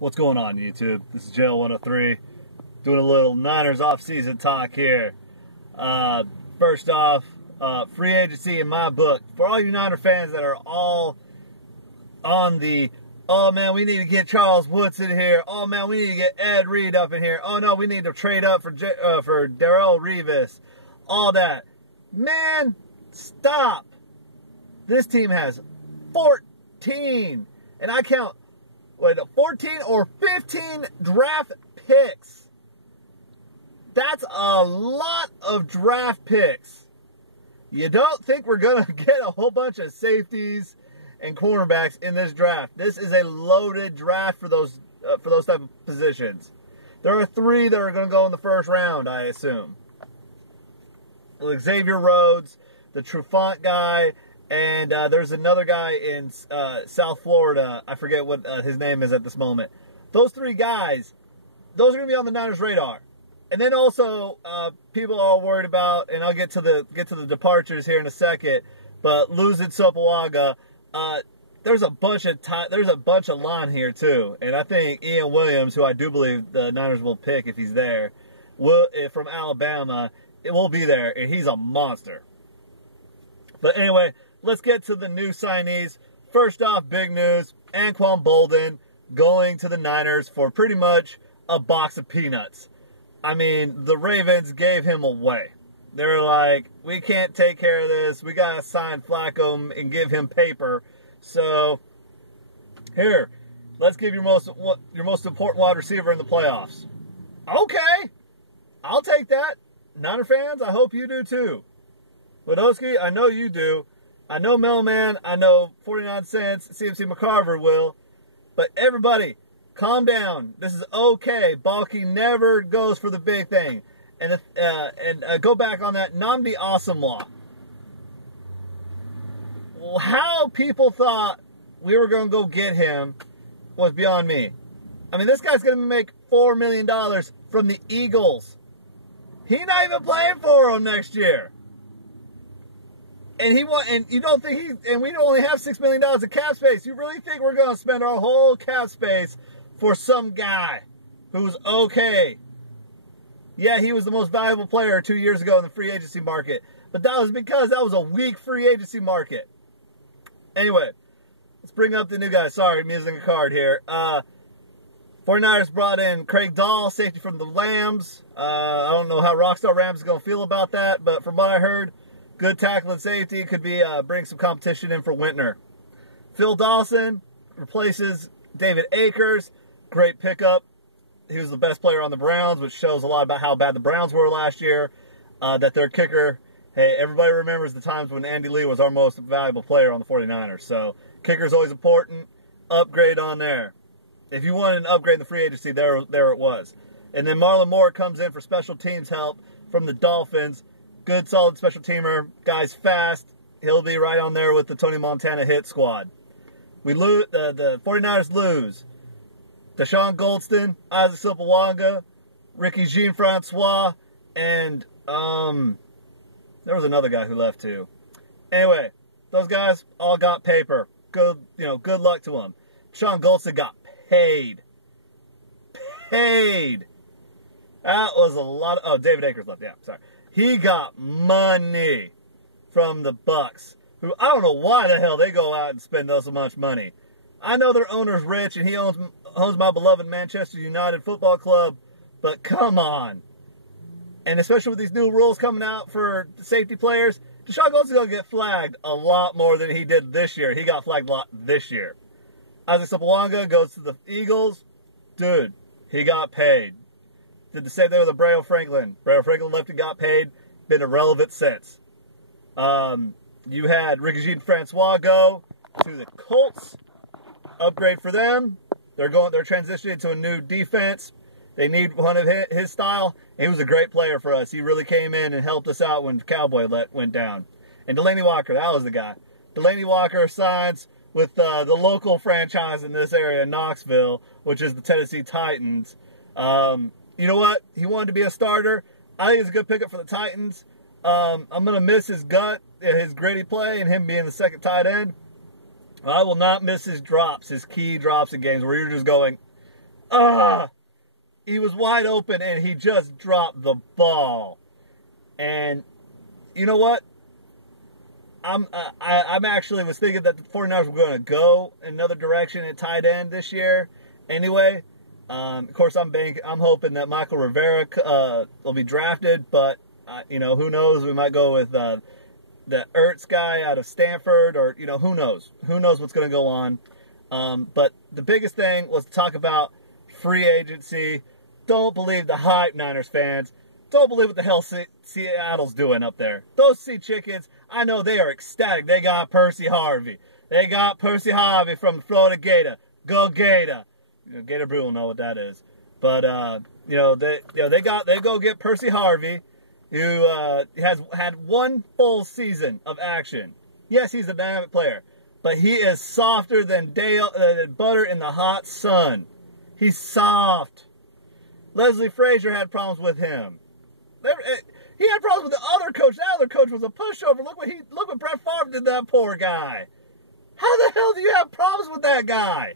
What's going on, YouTube? This is JL103 doing a little Niners off-season talk here. First off, free agency in my book. For all you Niner fans that are all on the, oh man, we need to get Charles Woods in here. Oh man, we need to get Ed Reed up in here. Oh no, we need to trade up for Darrelle Revis. All that. Man, stop. This team has 14, and I count 14 or 15 draft picks. That's a lot of draft picks. You don't think we're going to get a whole bunch of safeties and cornerbacks in this draft. This is a loaded draft for those type of positions. There are 3 that are going to go in the first round, I assume. Xavier Rhodes, the Trufant guy, and there's another guy in South Florida. I forget what his name is at this moment. Those 3 guys, those are going to be on the Niners' radar. And then also, people are worried about, and I'll get to the departures here in a second. But losing Sopoaga, there's a bunch of line here too. And I think Ian Williams, who I do believe the Niners will pick if he's there, from Alabama, it will be there, and he's a monster. But anyway, let's get to the new signees. First off, big news, Anquan Boldin going to the Niners for pretty much a box of peanuts. I mean, the Ravens gave him away. They're like, we can't take care of this. We got to sign Flacco and give him paper. So, here, let's give your most important wide receiver in the playoffs. Okay, I'll take that. Niner fans, I hope you do too. Wadowski, I know you do. I know Mellman, I know 49 cents, CMC McCarver will. But everybody, calm down. This is okay. Balky never goes for the big thing. And go back on that Nnamdi Asomugha. How people thought we were going to go get him was beyond me. I mean, this guy's going to make $4 million from the Eagles. He's not even playing for them next year. And you don't think and we only have $6 million of cap space. You really think we're going to spend our whole cap space for some guy who's okay? Yeah, he was the most valuable player 2 years ago in the free agency market. But that was because that was a weak free agency market. Anyway, let's bring up the new guy. Sorry, I'm using a card here. 49ers brought in Craig Dahl, safety from the Lambs. I don't know how Rockstar Rams is going to feel about that, but from what I heard, good tackle and safety. Could be bring some competition in for Wintner. Phil Dawson replaces David Akers. Great pickup. He was the best player on the Browns, which shows a lot about how bad the Browns were last year. That their kicker, hey, everybody remembers the times when Andy Lee was our most valuable player on the 49ers. So kicker is always important. Upgrade on there. If you wanted an upgrade in the free agency, there it was. And then Marlon Moore comes in for special teams help from the Dolphins. Good, solid special teamer. Guy's fast. He'll be right on there with the Tony Montana hit squad. We lose. The 49ers lose Deshaun Goldston, Isaac Sopoaga, Ricky Jean-Francois, and there was another guy who left too. Anyway, those guys all got paper. Good luck to them. Deshaun Goldston got paid. That was a lot of... Oh, David Akers left. Yeah, sorry. He got money from the Bucks, who I don't know why the hell they go out and spend so much money. I know their owner's rich and he owns my beloved Manchester United Football Club, but come on. And especially with these new rules coming out for safety players, Deshaun Goldston's going to get flagged a lot more than he did this year. He got flagged a lot this year. Isaac Sopoaga goes to the Eagles. Dude, he got paid. Did the same thing with Brayo Franklin. Brayo Franklin left and got paid. Been irrelevant since. You had Ricky Jean-Francois go to the Colts. Upgrade for them. They're transitioning to a new defense. They need one of his style. He was a great player for us. He really came in and helped us out when Cowboy went down. And Delanie Walker, that was the guy. Delanie Walker signs with the local franchise in this area, Knoxville, which is the Tennessee Titans. You know what? He wanted to be a starter. I think it's a good pickup for the Titans. I'm going to miss his gut, his gritty play, and him being the second tight end. I will not miss his drops, his key drops in games where you're just going, He was wide open and he just dropped the ball. And you know what? I'm actually was thinking that the 49ers were going to go another direction at tight end this year. Anyway, of course I'm hoping that Michael Rivera will be drafted, but who knows? We might go with the Ertz guy out of Stanford, or who knows? Who knows what's going to go on? But the biggest thing was to talk about free agency. Don't believe the hype, Niners fans. Don't believe what the hell Seattle's doing up there. Those Sea Chickens, I know they are ecstatic. They got Percy Harvey. They got Percy Harvey from the Florida Gator. Go Gator. Gator Brew will know what that is. But they go get Percy Harvey, who has had one full season of action. Yes, he's a dynamic player, but he is softer than butter in the hot sun. He's soft. Leslie Frazier had problems with him. He had problems with the other coach. That other coach was a pushover. Look what Brett Favre did to that poor guy. How the hell do you have problems with that guy?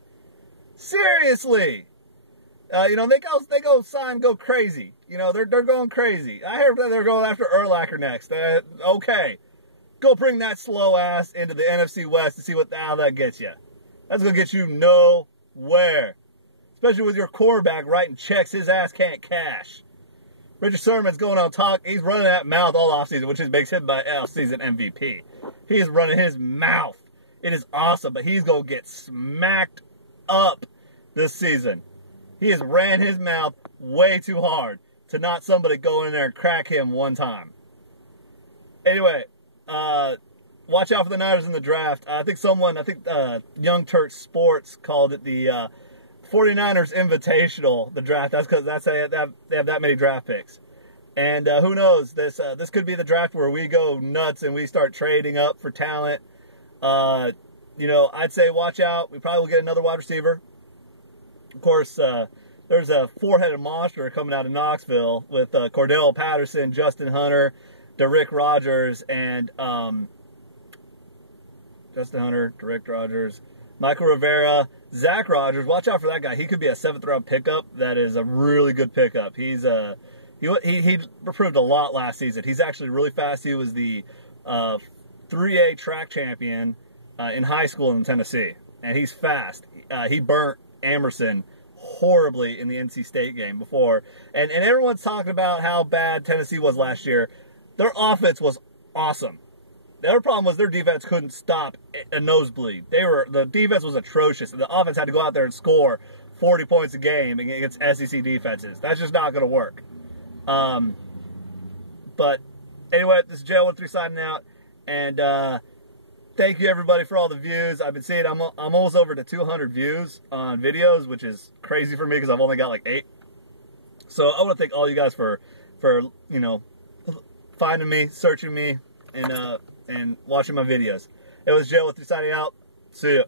Seriously. They go crazy. They're going crazy. I heard that they're going after Urlacher next. Okay. Go bring that slow ass into the NFC West to see how that gets you. That's going to get you nowhere. Especially with your quarterback writing checks his ass can't cash. Richard Sherman's going on talk. He's running that mouth all offseason, which makes him my offseason MVP. He is running his mouth. It is awesome, but he's going to get smacked up this season. He has ran his mouth way too hard to not somebody go in there and crack him one time. Anyway, watch out for the Niners in the draft. I think Young Turk Sports called it the 49ers Invitational, the draft. That's because they have that many draft picks. And who knows, this could be the draft where we go nuts and we start trading up for talent. I'd say watch out. We probably will get another wide receiver. Of course, there's a four-headed monster coming out of Knoxville with Cordell Patterson, Justin Hunter, Derrick Rogers, and Michael Rivera, Zach Rogers. Watch out for that guy. He could be a 7th-round pickup. That is a really good pickup. He proved a lot last season. He's actually really fast. He was the 3A track champion in high school in Tennessee, and he's fast. He burnt Emerson horribly in the NC State game before, and everyone's talking about how bad Tennessee was last year. Their offense was awesome. The other problem was their defense couldn't stop a nosebleed. The defense was atrocious, and the offense had to go out there and score 40 points a game against SEC defenses. That's just not going to work. But anyway, this is JL13 signing out, and thank you everybody for all the views. I've been seeing I'm almost over to 200 views on videos, which is crazy for me because I've only got like 8. So I want to thank all you guys for finding me, searching me, and watching my videos. It was JL13 signing out. See ya.